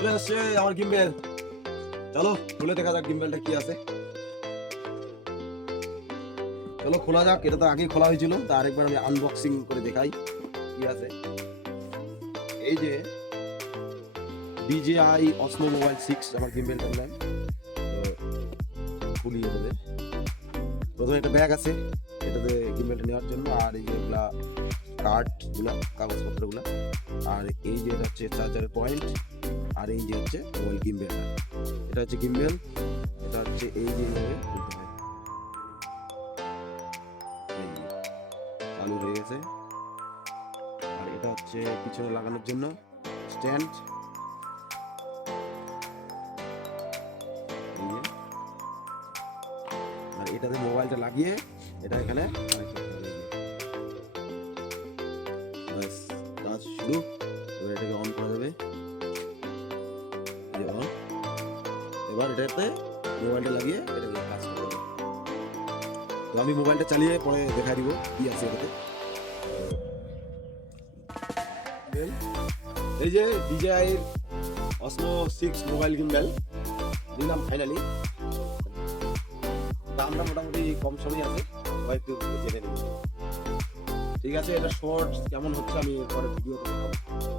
চলে আসছে আমার গিম্বেল। চলো খুলে দেখা যাক গিম্বেলটা কি আছে। চলো খোলা যাক। এটা তো আগেই খোলা হয়েছিল, তা আরেকবার আমি আনবক্সিং করে দেখাই কি আছে। এই যে DJI Osmo Mobile 6 আমার গিম্বেলটার নাম। তো খুলি এটাতে। প্রথমে একটা ব্যাগ আছে এটাতে গিম্বেলটা নেওয়ার জন্য, আর এই যেগুলা কার্ডগুলা, কাগজপত্রগুলা, আর এই যে এটা হচ্ছে চার্জারের পয়েন্ট, আর এই যে হচ্ছে মোবাইল গিম্বেল। এটা হচ্ছে গিম্বেল, এটা হচ্ছে এই যে এইভাবে খুলতে হয়। এই যে চালু হয়ে গেছে। আর এটা হচ্ছে পিছনে লাগানোর জন্য স্ট্যান্ড। এই যে, আর এটাতে মোবাইলটা লাগিয়ে এটা এখানে connect করতে হবে। এই যে। ব্যাস কাজ শুরু। এবার এটাকে অন করা যাবে। এই যে on। এবার এটাতে মোবাইলটা লাগিয়ে এটাকে কাজ করা যাবে। তো আমি মোবাইলটা চালিয়ে পরে দেখাই দিব কি আছে এটাতে। এই যে DJI Osmo 6 মোবাইল গিম্বেল নিলাম ফাইনালি। দামটা মোটামুটি কম সময় আছে, সবাই একটু জেনে নিন। ঠিক আছে, এটা শর্ট কেমন হচ্ছে আমি পরে ভিডিওতে দেখাবো।